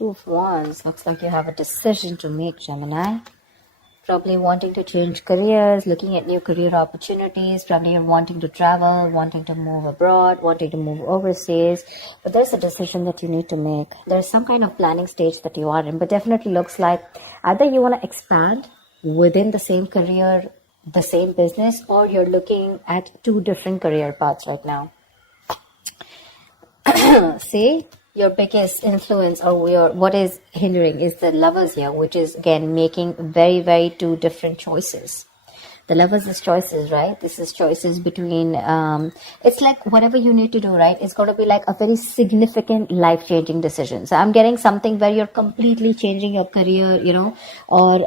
Two of Wands. Looks like you have a decision to make, Gemini. Probably wanting to change careers, looking at new career opportunities. Probably you're wanting to travel, wanting to move abroad, wanting to move overseas. But there's a decision that you need to make. There's some kind of planning stage that you are in. But definitely looks like either you want to expand within the same career, the same business, or you're looking at two different career paths right now. See, your biggest influence or what is hindering is the Lovers here, which is again making very, very two different choices. The Lovers is choices, right? This is choices between, it's like whatever you need to do, right? It's going to be like a very significant life-changing decision. So I'm getting something where you're completely changing your career, you know, or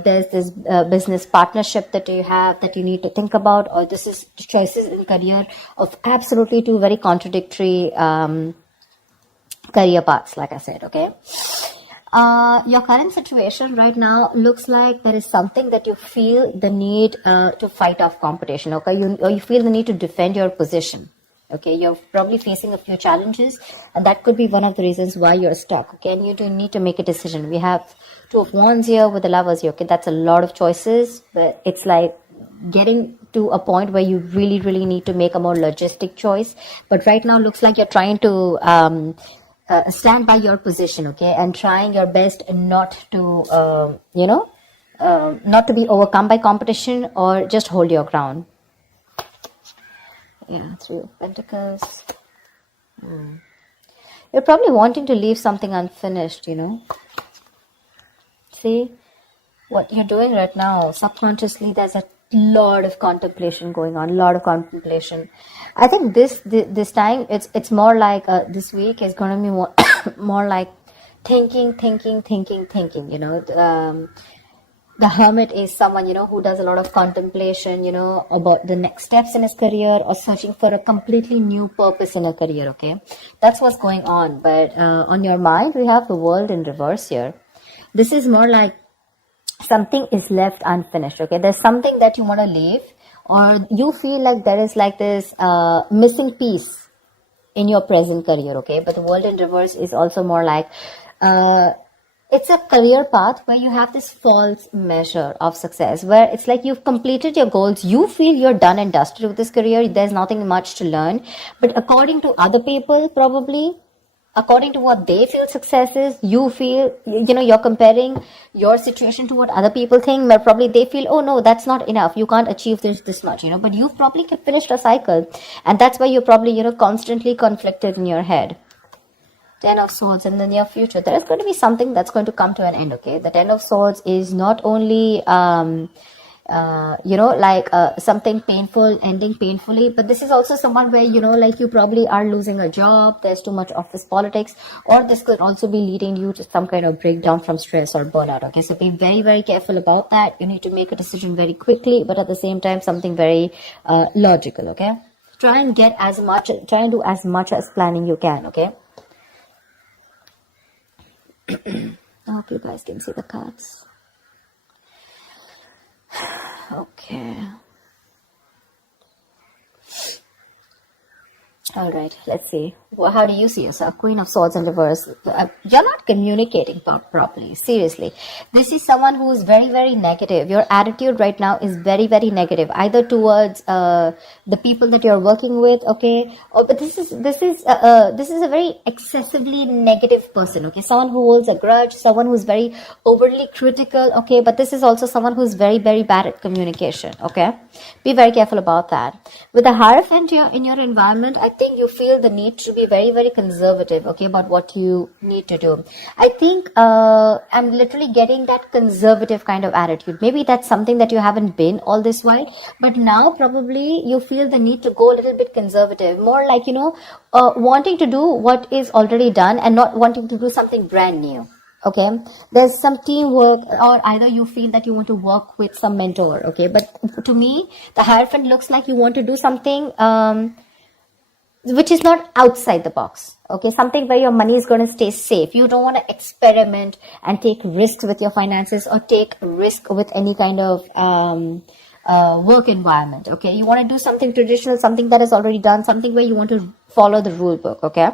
there's this business partnership that you have that you need to think about, or this is choices in career of absolutely two very contradictory career paths, like I said, okay? Your current situation right now looks like there is something that you feel the need to fight off competition, okay? You feel the need to defend your position, okay? You're probably facing a few challenges, and that could be one of the reasons why you're stuck, okay? And you do need to make a decision. We have Two of Wands here with the Lovers here, okay? That's a lot of choices, but it's like getting to a point where you really, really need to make a more logistic choice. But right now looks like you're trying to stand by your position, okay, and trying your best not to, not to be overcome by competition, or just hold your ground. Yeah, Three of Pentacles. You're probably wanting to leave something unfinished, you know. See, what you're doing right now, subconsciously, there's a lot of contemplation going on, I think this time it's more like this week is going to be more more like thinking, you know. The Hermit is someone, you know, who does a lot of contemplation, you know, about the next steps in his career, or searching for a completely new purpose in a career, okay? That's what's going on. But on your mind, we have the World in reverse here. This is more like something is left unfinished, okay? There's something that you want to leave, or you feel like there is like this missing piece in your present career, okay? But the World in reverse is also more like it's a career path where you have this false measure of success, where it's like you've completed your goals, you feel you're done and dusted with this career, there's nothing much to learn. But according to other people, probably according to what they feel success is, you feel, you know, you're comparing your situation to what other people think, but probably they feel, oh no, that's not enough, you can't achieve this much, you know. But you've probably finished a cycle, and that's why you're probably, you know, constantly conflicted in your head. Ten of Swords. In the near future, there is going to be something that's going to come to an end, okay? The Ten of Swords is not only something painful ending painfully, but this is also someone where, you know, like you probably are losing a job, there's too much office politics, or this could also be leading you to some kind of breakdown from stress or burnout, okay? So be very, very careful about that. You need to make a decision very quickly, but at the same time something very logical, okay? Try and do as much as planning you can, okay? I hope you guys can see the cards. Okay. All right, let's see. Well, how do you see yourself? Queen of Swords in reverse. You're not communicating properly. Seriously. This is someone who is very, very negative. Your attitude right now is very, very negative, either towards the people that you're working with, okay? But this is a very excessively negative person, okay? Someone who holds a grudge, someone who's very overly critical, okay? But this is also someone who's very, very bad at communication, okay? Be very careful about that. With the Hierophant here in your environment, I think you feel the need to be very, very conservative, okay, about what you need to do. I think I'm literally getting that conservative kind of attitude. Maybe that's something that you haven't been all this while, but now probably you feel the need to go a little bit conservative, more like, you know, wanting to do what is already done and not wanting to do something brand new. Okay, there's some teamwork, or either you feel that you want to work with some mentor, okay? But to me, the Hierophant looks like you want to do something which is not outside the box, okay? Something where your money is going to stay safe. You don't want to experiment and take risks with your finances, or take risk with any kind of work environment, okay? You want to do something traditional, something that is already done, something where you want to follow the rule book, okay?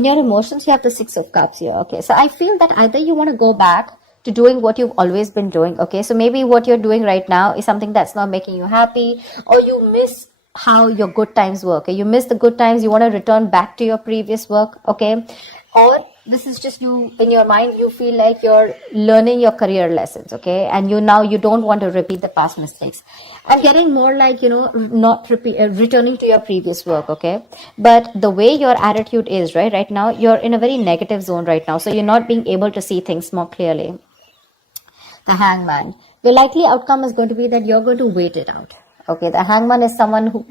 In your emotions, you have the Six of Cups here. Okay, so I feel that either you want to go back to doing what you've always been doing. Okay, so maybe what you're doing right now is something that's not making you happy, or you miss how your good times were. Okay, you miss the good times, you want to return back to your previous work. Okay, or this is just you in your mind, you feel like you're learning your career lessons. Okay, and you don't want to repeat the past mistakes. I'm getting more like, not returning to your previous work. Okay, but the way your attitude is right now, you're in a very negative zone right now, so you're not being able to see things more clearly. The Hangman. The likely outcome is going to be that you're going to wait it out. Okay, the Hangman is someone who,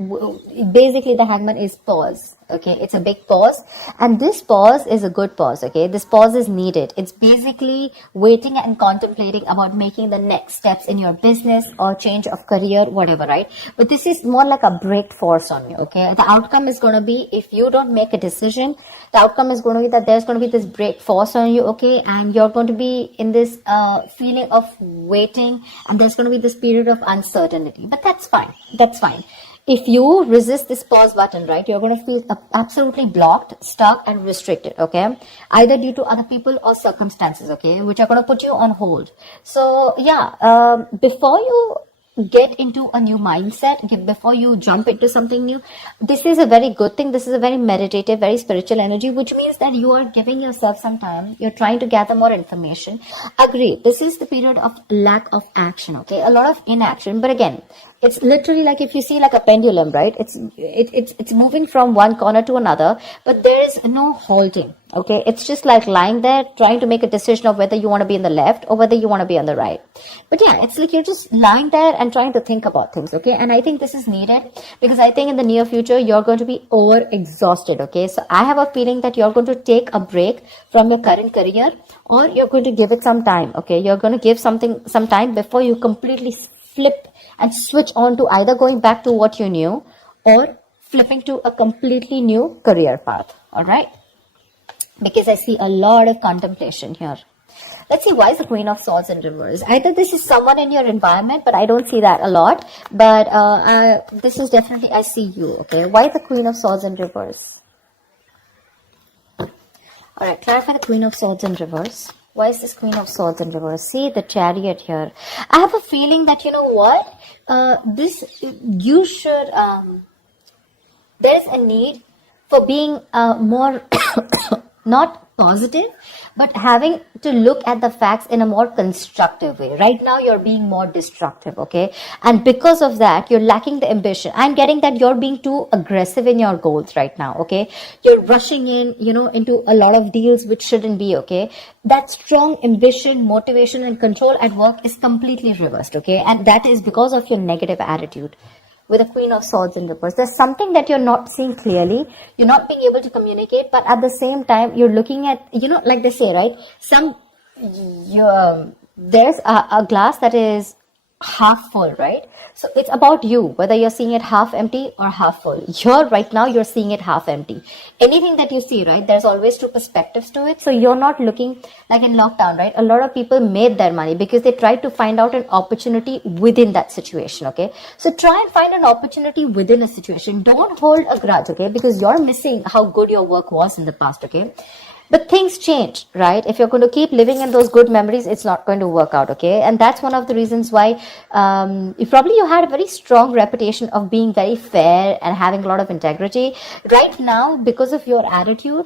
basically the Hangman is pause. Okay, it's a big pause, and this pause is a good pause. Okay, this pause is needed. It's basically waiting and contemplating about making the next steps in your business or change of career, whatever, right? But this is more like a break force on you. Okay, the outcome is going to be, if you don't make a decision, the outcome is going to be that there's going to be this break force on you. Okay, and you're going to be in this feeling of waiting, and there's going to be this period of uncertainty. But that's fine. That's fine. If you resist this pause button, right, you're going to feel absolutely blocked, stuck, and restricted. Okay, either due to other people or circumstances. Okay, which are going to put you on hold. So yeah, before you get into a new mindset, before you jump into something new, this is a very good thing. This is a very meditative, very spiritual energy, which means that you are giving yourself some time. You're trying to gather more information. Agree, this is the period of lack of action. Okay, a lot of inaction. But again, it's literally like, if you see like a pendulum, right? It's moving from one corner to another, but there is no halting. Okay, it's just like lying there trying to make a decision of whether you want to be in the left or whether you want to be on the right. But yeah, it's like you're just lying there and trying to think about things. Okay, and I think this is needed, because I think in the near future you're going to be over exhausted. Okay, so I have a feeling that you're going to take a break from your current career, or you're going to give it some time. Okay, you're going to give some time before you completely flip and switch on to either going back to what you knew or flipping to a completely new career path. All right, because I see a lot of contemplation here. Let's see, why is the Queen of Swords in reverse? Either this is someone in your environment, but I don't see that a lot. But this is definitely, I see you. Okay, why is the Queen of Swords in reverse? All right, clarify the Queen of Swords in reverse. Why is this Queen of Swords in reverse? See the Chariot here. I have a feeling that, you know what, you should, there's a need for being more, not positive, but having to look at the facts in a more constructive way. Right now, you're being more destructive, okay? And because of that, you're lacking the ambition. I'm getting that you're being too aggressive in your goals right now, okay? You're rushing in, into a lot of deals which shouldn't be, okay? That strong ambition, motivation, and control at work is completely reversed, okay? And that is because of your negative attitude. With a Queen of Swords in reverse, there's something that you're not seeing clearly. You're not being able to communicate, but at the same time, you're looking at, like they say, right? There's a glass that is half full, right? So it's about you, whether you're seeing it half empty or half full. Right now, you're seeing it half empty. Anything that you see, right, there's always two perspectives to it. So you're not looking like in lockdown, right? A lot of people made their money because they tried to find out an opportunity within that situation, okay? So try and find an opportunity within a situation. Don't hold a grudge, okay? Because you're missing how good your work was in the past, okay? But things change, right? If you're going to keep living in those good memories, it's not going to work out, okay? And that's one of the reasons why you had a very strong reputation of being very fair and having a lot of integrity. Right now, because of your attitude,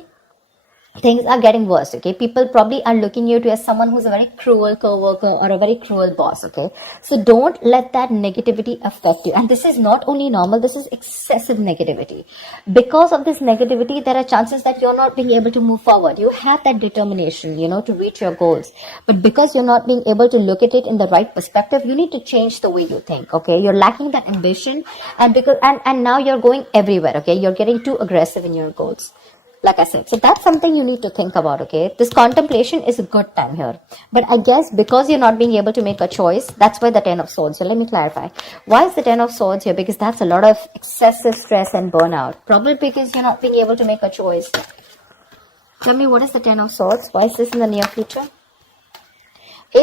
things are getting worse, okay? People probably are looking you to as someone who's a very cruel co-worker or a very cruel boss, okay? So don't let that negativity affect you. And this is not only normal, this is excessive negativity. Because of this negativity, there are chances that you're not being able to move forward. You have that determination, to reach your goals. But because you're not being able to look at it in the right perspective, you need to change the way you think, okay? You're lacking that ambition, and now you're going everywhere, okay? You're getting too aggressive in your goals. Like I said, so that's something you need to think about, okay? This contemplation is a good time here. But I guess because you're not being able to make a choice, that's why the Ten of Swords. So let me clarify. Why is the Ten of Swords here? Because that's a lot of excessive stress and burnout. Probably because you're not being able to make a choice. Tell me, what is the Ten of Swords? Why is this in the near future?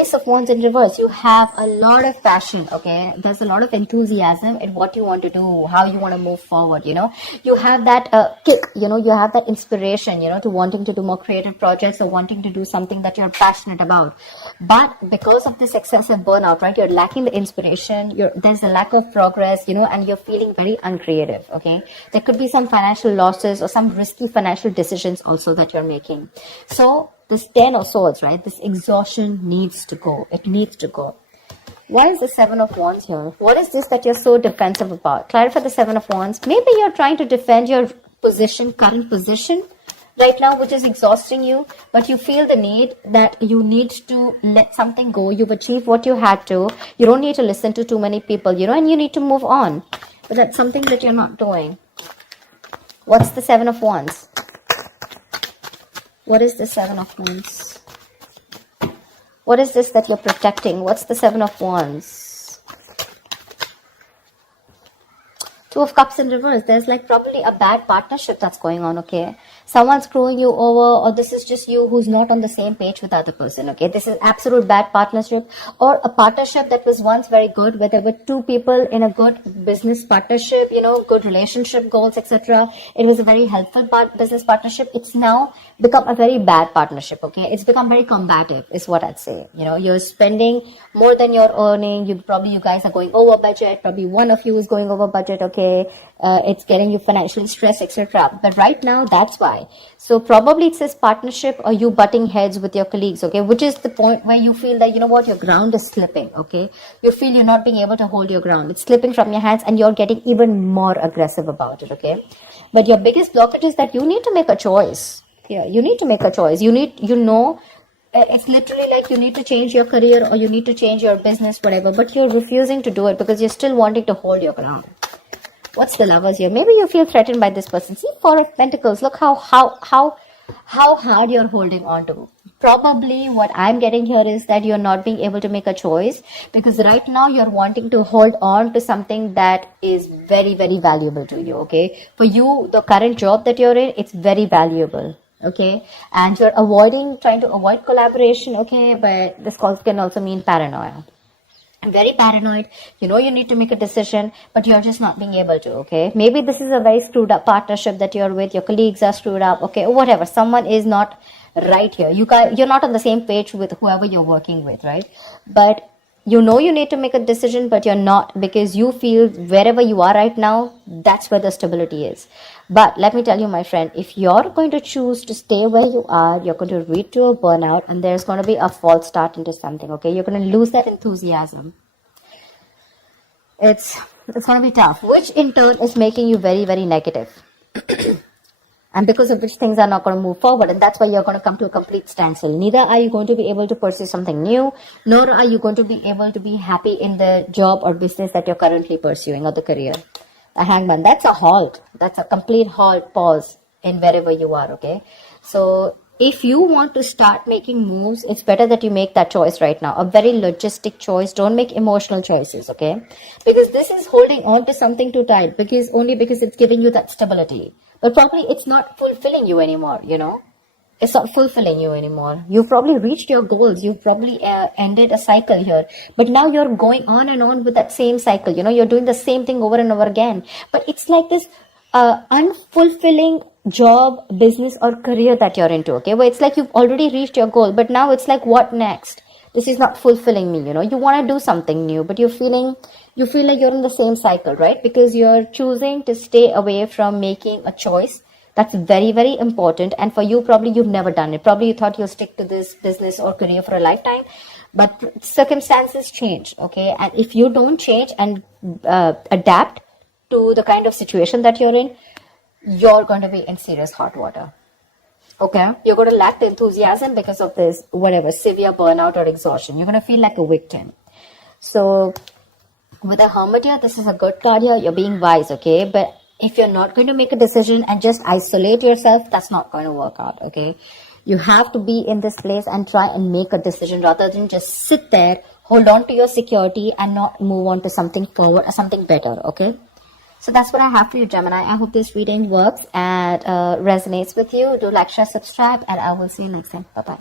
Ace of Wands in reverse, you have a lot of passion, okay? There's a lot of enthusiasm in what you want to do, how you want to move forward, you know? You have that kick, you know, you have that inspiration, you know, to wanting to do more creative projects or wanting to do something that you're passionate about. But because of this excessive burnout, right, you're lacking the inspiration, there's a lack of progress, you know, and you're feeling very uncreative, okay? There could be some financial losses or some risky financial decisions also that you're making. So, this 10 of Swords, right? This exhaustion needs to go. It needs to go. Why is the 7 of Wands here? What is this that you're so defensive about? Clarify the 7 of Wands. Maybe you're trying to defend your position, current position right now, which is exhausting you, but you feel the need that you need to let something go. You've achieved what you had to. You don't need to listen to too many people, you know, and you need to move on. But that's something that you're not doing. What's the 7 of Wands? What is the 7 of Wands? What is this that you're protecting? What's the 7 of Wands? 2 of Cups in reverse. There's like probably a bad partnership that's going on, okay? Someone's screwing you over, or this is just you who's not on the same page with the other person, okay? This is absolute bad partnership, or a partnership that was once very good, where there were two people in a good business partnership, you know, good relationship goals, etc. It was a very helpful business partnership. It's now become a very bad partnership, okay? It's become very combative, is what I'd say. You know, you're spending more than you're earning. You guys are going over budget. Probably one of you is going over budget, okay? It's getting you financially stressed, etc. But right now, that's why. So probably it says partnership or you butting heads with your colleagues, okay? Which is the point where you feel that, you know what, your ground is slipping, okay? You feel you're not being able to hold your ground. It's slipping from your hands and you're getting even more aggressive about it, okay? But your biggest blockage is that you need to make a choice. Yeah, you need to make a choice. It's literally like you need to change your career or you need to change your business, whatever, but you're refusing to do it because you're still wanting to hold your ground. What's the Lovers here? Maybe you feel threatened by this person. See, 4 of Pentacles. Look how hard you're holding on to. Probably what I'm getting here is that you're not being able to make a choice because right now you're wanting to hold on to something that is very, very valuable to you, okay? For you, the current job that you're in, it's very valuable, okay? And you're trying to avoid collaboration, okay? But this can also mean paranoia. I'm very paranoid. You know you need to make a decision, but you're just not being able to, okay? Maybe this is a very screwed up partnership that you're with. Your colleagues are screwed up, okay? Whatever. Someone is not right here. You're not on the same page with whoever you're working with, right? But you know you need to make a decision, but you're not because you feel wherever you are right now, that's where the stability is. But let me tell you, my friend, if you're going to choose to stay where you are, you're going to lead to a burnout and there's going to be a false start into something, okay? You're going to lose that enthusiasm. It's going to be tough, which in turn is making you very, very negative. And because of which things are not going to move forward. And that's why you're going to come to a complete standstill. Neither are you going to be able to pursue something new, nor are you going to be able to be happy in the job or business that you're currently pursuing or the career. The Hangman, that's a halt. That's a complete halt, pause in wherever you are, okay? So if you want to start making moves, it's better that you make that choice right now. A very logistic choice. Don't make emotional choices, okay? Because this is holding on to something too tight because it's giving you that stability. But probably it's not fulfilling you anymore, you know? It's not fulfilling you anymore. You've probably reached your goals. You've probably ended a cycle here. But now you're going on and on with that same cycle. You know, you're doing the same thing over and over again. But it's like this unfulfilling job, business or career that you're into, okay? Where it's like you've already reached your goal. But now it's like, what next? This is not fulfilling me, you know? You want to do something new, but you feel like you're in the same cycle, right? Because you're choosing to stay away from making a choice. That's very, very important. And for you, probably you've never done it. Probably you thought you'll stick to this business or career for a lifetime. But circumstances change, okay? And if you don't change and adapt to the kind of situation that you're in, you're going to be in serious hot water. Okay? You're going to lack the enthusiasm because of this, whatever, severe burnout or exhaustion. You're going to feel like a victim. So with a Hermit here, this is a good card here. You're being wise, okay? But if you're not going to make a decision and just isolate yourself, that's not going to work out, okay? You have to be in this place and try and make a decision rather than just sit there, hold on to your security and not move on to something forward or something better, okay? So that's what I have for you, Gemini. I hope this reading works and resonates with you. Do like, share, subscribe, and I will see you next time. Bye-bye.